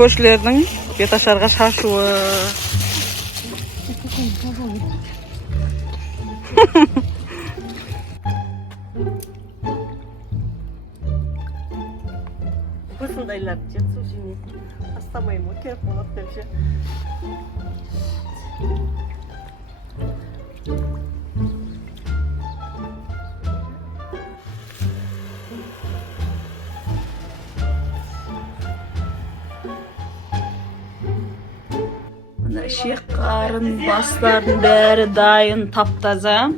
Ko'shlarning betasharga shashuvi. Bısındaylar jetsu şimdi. Astamayım o kere polat demşe. Şek qарын бастарын бәрі дайын таптаза.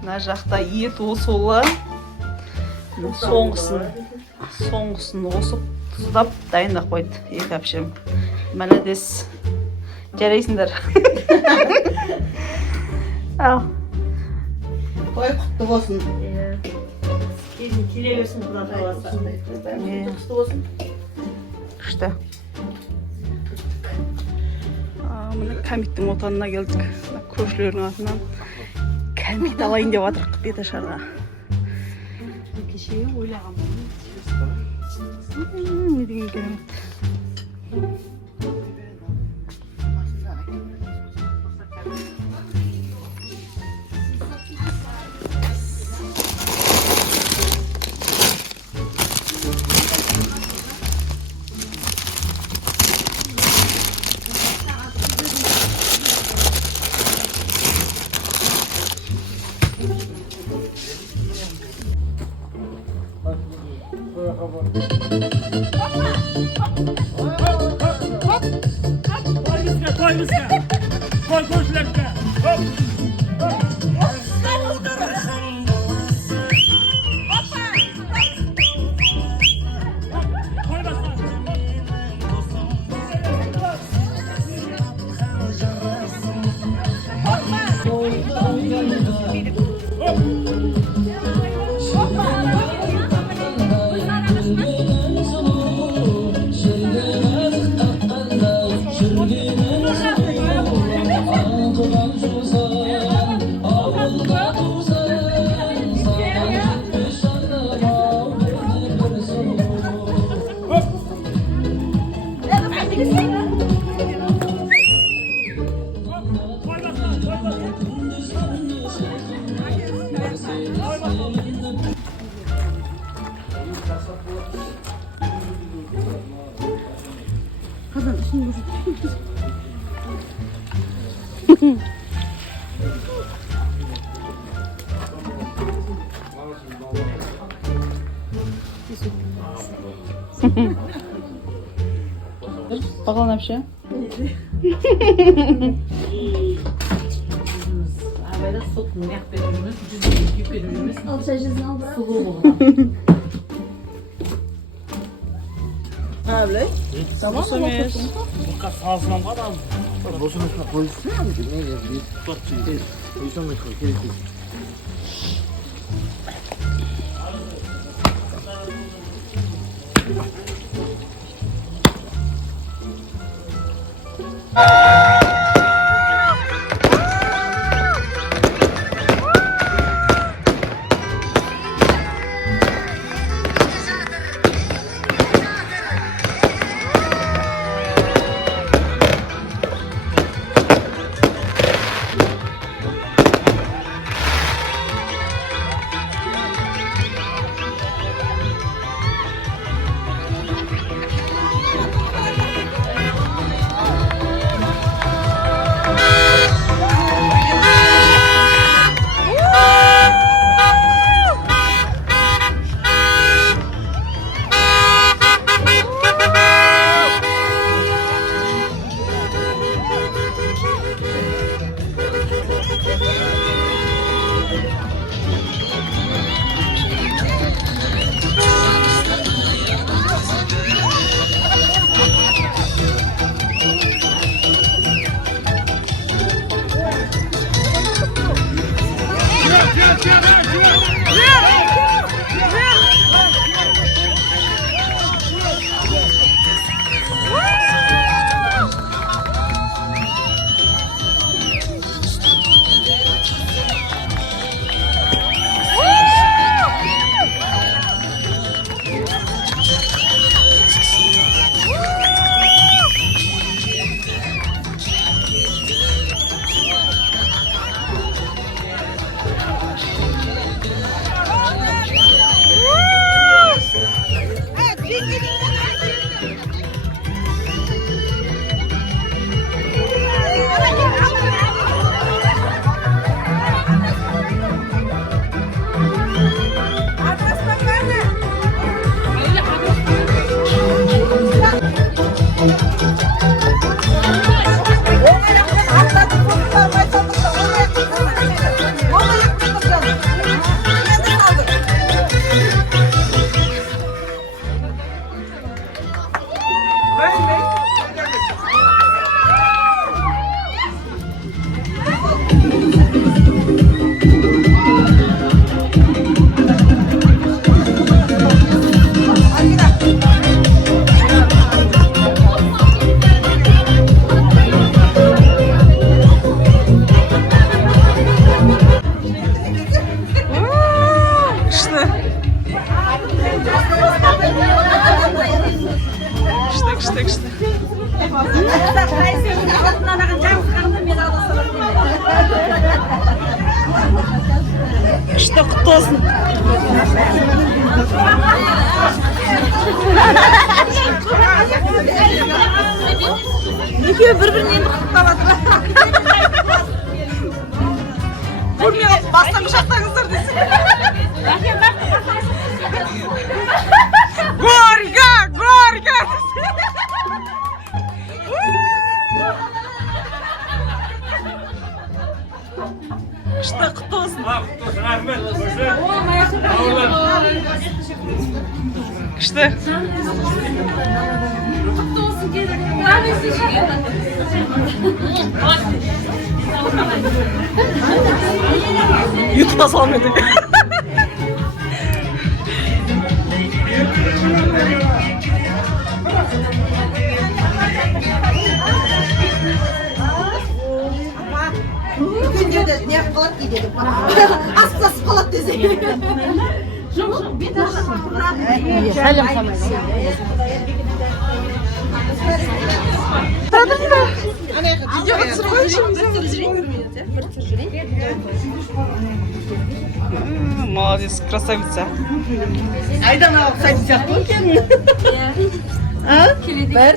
Мына жақта ет осулы. Соңғысын осып тұздап дайындап қойды. Екі әпшім. Мәләдес. Жарайсыңдар. Ал. Той құтты болсын. Келе берсін Құда қаласа. Құтты болсын. Күшті. Міне кәмиттің отанына келдік. Көршілердің атынан кәмит алайын деп жатырық беташарға. Кеше ойлағам. Не деген керемет. Koy koşlarına. Hop. Bakalım ne bir şey. Böyle sokun, yak belirimiz, cüzük yük belirimiz. Sulu olur. Öyle. Tamam mı? Kas ağzına var abi. Boşuna koysun ya mı? Ne yazıyor? Koysan da koy. Tekste. İşte kutlu olsun. Екеуі бір-бірін енді құттықтап жатыр. Көрмей бастан құшақтаңыздар десе. Горько, горько. İşte kutlu olsun. Rahmet. İşte. YouTube'a salmadık. Күнде де не қалады дейді. Асып қалады десе. Сәлем sana. Видеоға түсіріп қойшы. Молодец, красавица. Айдана ұқсайды сияқты ғой екен. Бір,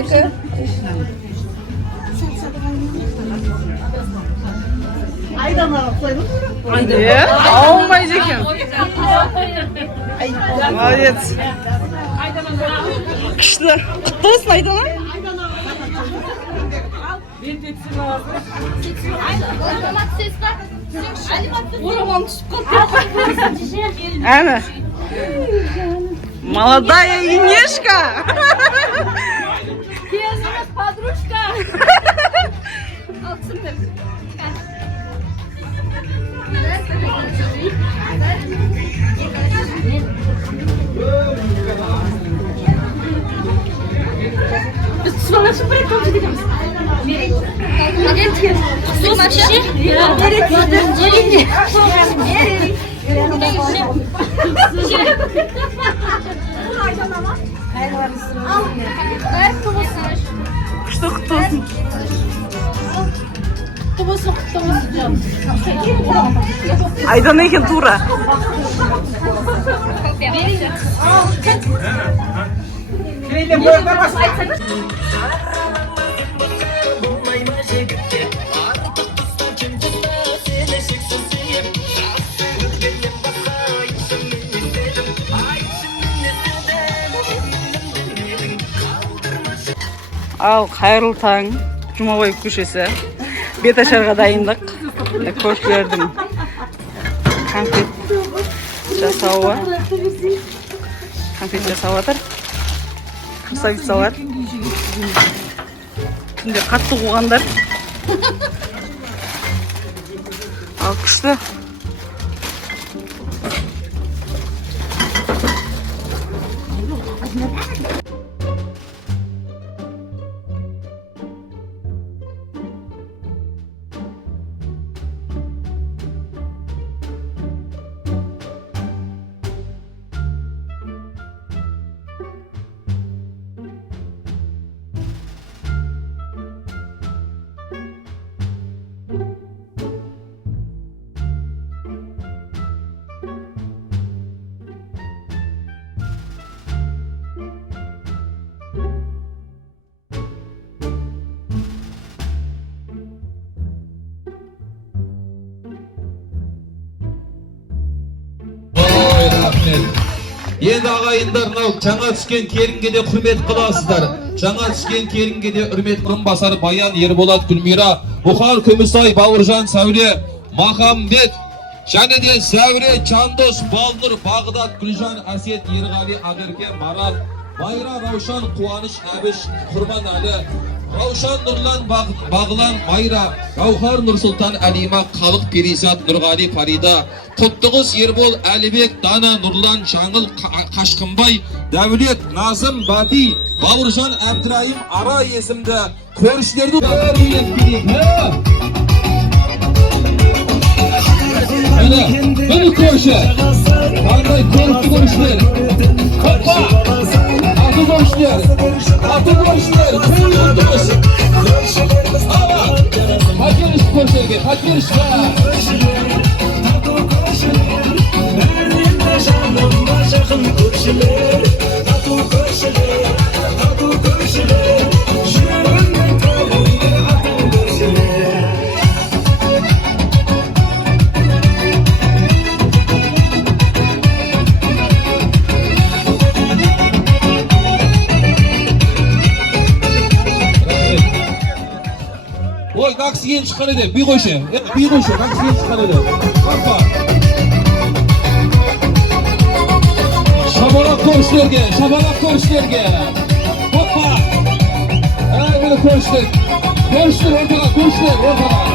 екі. Айдана ұқсайды ғой. Иә, алмайды екен. Молодец. Күшті. Құтты болсын Айдана. Әні. Молодая Инешка. Подружка. Biz sıvalaşıp bırakalım gidelim. Kuşta kutlu olsun. Айдана екен тура. Ал қайырлы таң, Жұмабаев көшесі. Беташарға дайындық. Көршілердің конфет жасауы. Конфет жасап жатыр. Красавицалар. Түнде қатты қуғандар. Ал күшті. Енді ағайындар, мынау жаңа түскен келінге де құрмет қыласыздар. Жаңа түскен келінге де үрмет орынбасары Баян Ерболат Гүлмира, Мұхар Көмісай, Бауыржан Сәуле, Махамбет, және де Зәуре, Жандос, Балнұр, Бағдат, Гүлжан, Әсет, Ерғали, Ақерке, Марат, Майра, Раушан, Қуаныш, Әбіш, Құрманәлі, Раушан, Нұрлан, Бағлан, Майра, Гаухар, Нұрсұлтан, Әлима, Қалық, Перизат, Нұрғали, Фарида, Құттығыз, Ербол, Әлібек, Дана, Нұрлан, Жаңыл, Қашқынбай, Дәулет, Назым, Бади, Бауыржан, Әбдірайым, Ара есімді көршілерді Мені көрші, қандай көрші көршілер. Tatlı görüşler. Tatlı görüşler. Kul yurdumuz. Ama. Hadi yarış görüşlerge. Hadi yarışlar. Oy, taksiyen çıkan edi. Bir koşu. Bir koşu. Taksiyen çıkan edi. Bakma. Şabalak görüşlerge. Şabalak görüşlerge. Hoppa. Böyle görüşler. Görüşler ortada. Görüşler ortada.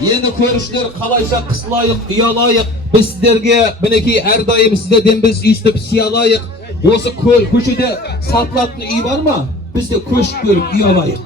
Yeni görüşler kalaysak kıslayık, iyalayık. Biz sizlerge mineki her daim sizlerden biz istip siyalayık. Osu köşede satlatlı iyi var mı? Biz de köşk görüp iyalayık.